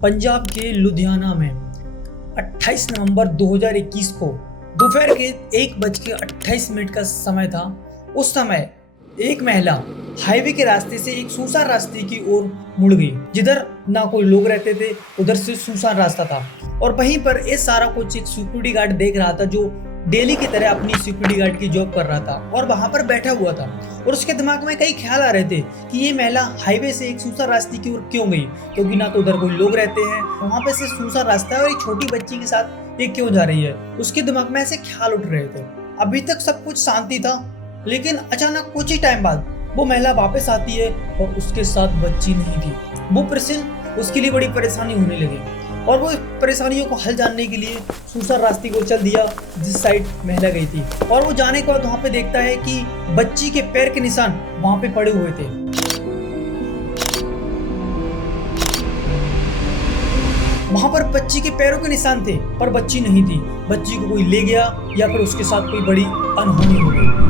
पंजाब के लुधियाना में 28 नवंबर 2021 को दोपहर के 1:28 का समय था। उस समय एक महिला हाईवे के रास्ते से एक सुनसान रास्ते की ओर मुड़ गई, जिधर ना कोई लोग रहते थे, उधर से सुनसान रास्ता था। और वहीं पर ये सारा कुछ एक सिक्योरिटी गार्ड देख रहा था, जो डेली की तरह अपनी सिक्योरिटी गार्ड की जॉब कर रहा था और वहां पर बैठा हुआ था। और उसके दिमाग में कई ख्याल आ रहे थे कि ये महिला हाईवे से एक सुनसान रास्ते की ओर क्यों गई, क्योंकि ना तो उधर कोई लोग रहते हैं, वहां पे से सुनसान रास्ता है और एक छोटी बच्ची के साथ ये क्यों जा रही है। उसके दिमाग में ऐसे ख्याल उठ रहे थे। अभी तक सब कुछ शांति था, लेकिन अचानक कुछ ही टाइम बाद वो महिला वापस आती है और उसके साथ बच्ची नहीं थी। वो प्रश्न उसके लिए बड़ी परेशानी होने लगी और वो परेशानियों को हल जानने के लिए सुनसान रास्ते को चल दिया जिस साइड महिला गई थी। और वो जाने के बाद वहाँ पे देखता है कि बच्ची के पैर के निशान वहाँ पे पड़े हुए थे। वहाँ पर बच्ची के पैरों के निशान थे, पर बच्ची नहीं थी। बच्ची को कोई ले गया या फिर उसके साथ कोई बड़ी अनहोनी हो गई।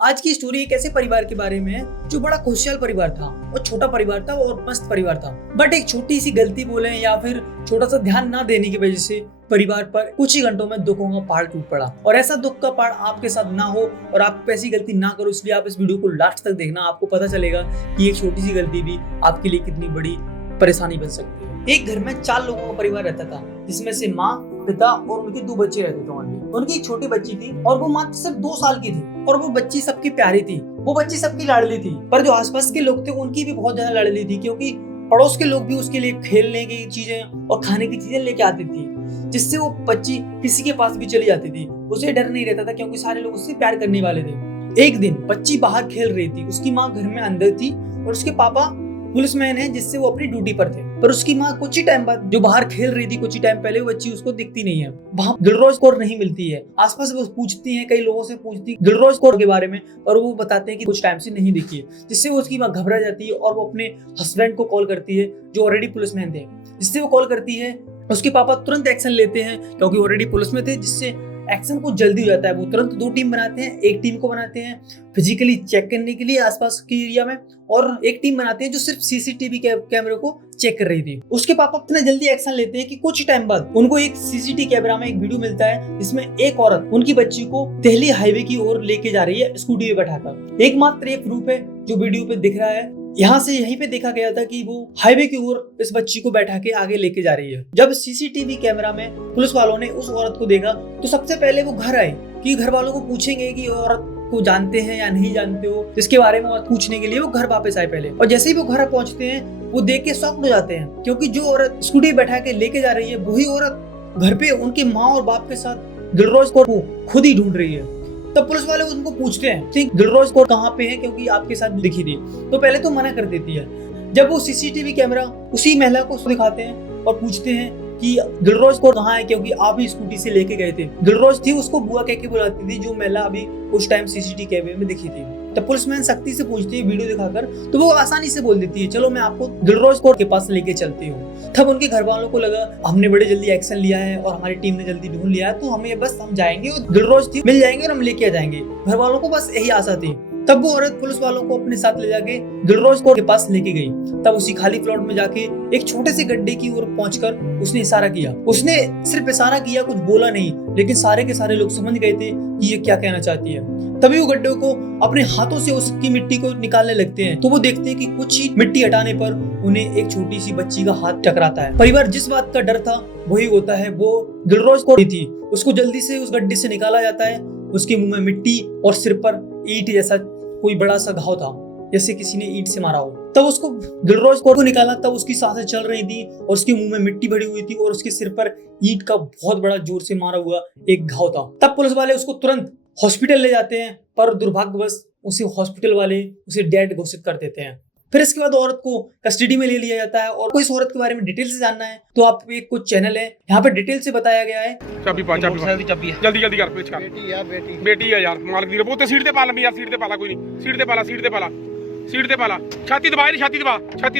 आज की स्टोरी एक ऐसे परिवार के बारे में है जो बड़ा खुशहाल परिवार था और छोटा परिवार था और मस्त परिवार था, बट एक छोटी सी गलती बोले या फिर छोटा सा ध्यान ना देने की वजह से परिवार पर कुछ ही घंटों में दुखों का पहाड़ टूट पड़ा। और ऐसा दुख का पहाड़ आपके साथ ना हो और आप ऐसी गलती ना करो, इसलिए आप इस वीडियो को लास्ट तक देखना। आपको पता चलेगा कि एक छोटी सी गलती भी आपके लिए कितनी बड़ी परेशानी बन सकती है। एक घर में 4 लोगों का परिवार रहता था, जिसमें से माँ, पिता और उनके 2 बच्चे रहते थे। उनकी एक छोटी बच्ची थी और वो मात्र सिर्फ 2 साल की थी और वो बच्ची सबकी प्यारी थी, वो बच्ची सबकी लाडली थी। पर जो आसपास के लोग थे उनकी भी बहुत ज्यादा लाडली थी, क्योंकि पड़ोस के लोग भी उसके लिए खेलने की चीजें और खाने की चीजें लेके आती थी, जिससे वो बच्ची किसी के पास भी चली जाती थी। उसे डर नहीं रहता था, क्योंकि सारे लोग उससे प्यार करने वाले थे। एक दिन बच्ची बाहर खेल रही थी, उसकी माँ घर में अंदर थी और उसके पापा पुलिसमैन है, जिससे वो अपनी ड्यूटी पर थे। पर उसकी माँ कुछ ही टाइम बाद जो बाहर खेल रही थी, कुछ ही टाइम पहले वो बच्ची उसको दिखती नहीं है। वहाँ दिलरोज कौर नहीं मिलती है। आसपास वो पूछती है, कई लोगों से पूछती दिलरोज कौर के बारे में, और वो बताते हैं कि कुछ टाइम से नहीं दिखी है, जिससे वो उसकी माँ घबरा जाती है और वो अपने हस्बैंड को कॉल करती है, जो ऑलरेडी पुलिसमैन थे। जिससे वो कॉल करती है, उसके पापा तुरंत एक्शन लेते हैं, क्योंकि ऑलरेडी पुलिस में थे, जिससे एक्शन कुछ जल्दी हो जाता है। वो तुरंत 2 टीम बनाते हैं। एक टीम को बनाते हैं फिजिकली चेक करने के लिए आसपास के एरिया में, और एक टीम बनाते हैं जो सिर्फ सीसीटीवी कैमरे को चेक कर रही थी। उसके पापा इतना जल्दी एक्शन लेते हैं कि कुछ टाइम बाद उनको एक सीसीटीवी कैमरा में एक वीडियो मिलता है, जिसमें एक औरत उनकी बच्ची को दिल्ली हाईवे की ओर लेके जा रही है स्कूटी पे बैठाकर। एकमात्र एक प्रूफ है जो वीडियो पे दिख रहा है। यहाँ से यहीं पे देखा गया था कि वो हाईवे की ओर इस बच्ची को बैठा के आगे लेके जा रही है। जब सीसीटीवी कैमरा में पुलिस वालों ने उस औरत को देखा, तो सबसे पहले वो घर आए कि घर वालों को पूछेंगे कि औरत को जानते हैं या नहीं जानते हो, इसके बारे में पूछने के लिए वो घर वापस आए पहले। और जैसे ही वो घर पहुंचते हैं, वो देख के शॉक्ड हो जाते हैं, क्योंकि जो औरत स्कूटी बैठा के लेके जा रही है, वही औरत घर पे उनकी माँ और बाप के साथ दिलरोज कौर को खुद ही ढूंढ रही है। तब पुलिस वाले उनको पूछते हैं कि दिलरोज कौर कहाँ पे है, क्योंकि आपके साथ दिखी थी। तो पहले तो मना कर देती है। जब वो सीसीटीवी कैमरा उसी महिला को दिखाते हैं और पूछते हैं कि दिलरोज कौर कहाँ है, क्योंकि आप ही स्कूटी से लेके गए थे। दिलरोज थी, उसको बुआ कह के बुलाती थी, जो महिला अभी उस टाइम सीसीटीवी कैमरे में दिखी थी। तब पुलिसमैन सख्ती से पूछती है वीडियो दिखाकर, तो वो आसानी से बोल देती है, चलो मैं आपको दिलरोज कौर के पास लेके चलती हूँ। तब उनके घर वालों को लगा हमने बड़े जल्दी एक्शन लिया है और हमारी टीम ने जल्दी ढूंढ लिया है, तो हमें बस हम जाएंगे और दिलरोज थी मिल जाएंगे और हम लेके आ जाएंगे। घर वालों को बस यही आशा थी। तब वो औरत पुलिस वालों को अपने साथ ले जाके दिलरोज कौर के पास लेके गई। तब उसी खाली प्लॉट में जाके एक छोटे से गड्ढे की ओर पहुंचकर उसने इशारा किया। उसने सिर्फ इशारा किया, कुछ बोला नहीं, लेकिन सारे के सारे लोग समझ गए थे कि ये क्या कहना चाहती है। तभी वो गड्ढे को अपने हाथों से उसकी मिट्टी को निकालने लगते हैं, तो वो देखते हैं कि कुछ ही मिट्टी हटाने पर उन्हें एक छोटी सी बच्ची का हाथ टकराता है। परिवार जिस बात का डर था वही होता है। वो दिलरोज कौर थी, उसको जल्दी से उस गड्ढे से निकाला जाता है। उसके मुंह में मिट्टी और सिर पर ईंट जैसा कोई बड़ा सा घाव था, जैसे किसी ने ईंट से मारा हो। तब उसको दिलरोज कौर को निकाला, तब उसकी सांसें चल रही थी और उसके मुंह में मिट्टी भरी हुई थी और उसके सिर पर ईंट का बहुत बड़ा जोर से मारा हुआ एक घाव था। तब पुलिस वाले उसको तुरंत हॉस्पिटल ले जाते हैं, पर दुर्भाग्यवश उसे हॉस्पिटल वाले उसे डेड घोषित कर देते हैं। फिर इसके बाद औरत को कस्टडी में ले लिया जाता है। और कोई इस औरत के बारे में डिटेल से जानना है तो आप एक कुछ चैनल है, यहाँ पे डिटेल से बताया गया है। चाबी जल्दी जल्दी कर पेच कर। बेटी है यार, मालिक दी वो सीट ते पा लंबी यार, सीट ते पाला कोई नहीं, सीट ते पाला छाती दबा छाती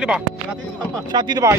दबा छाती दबा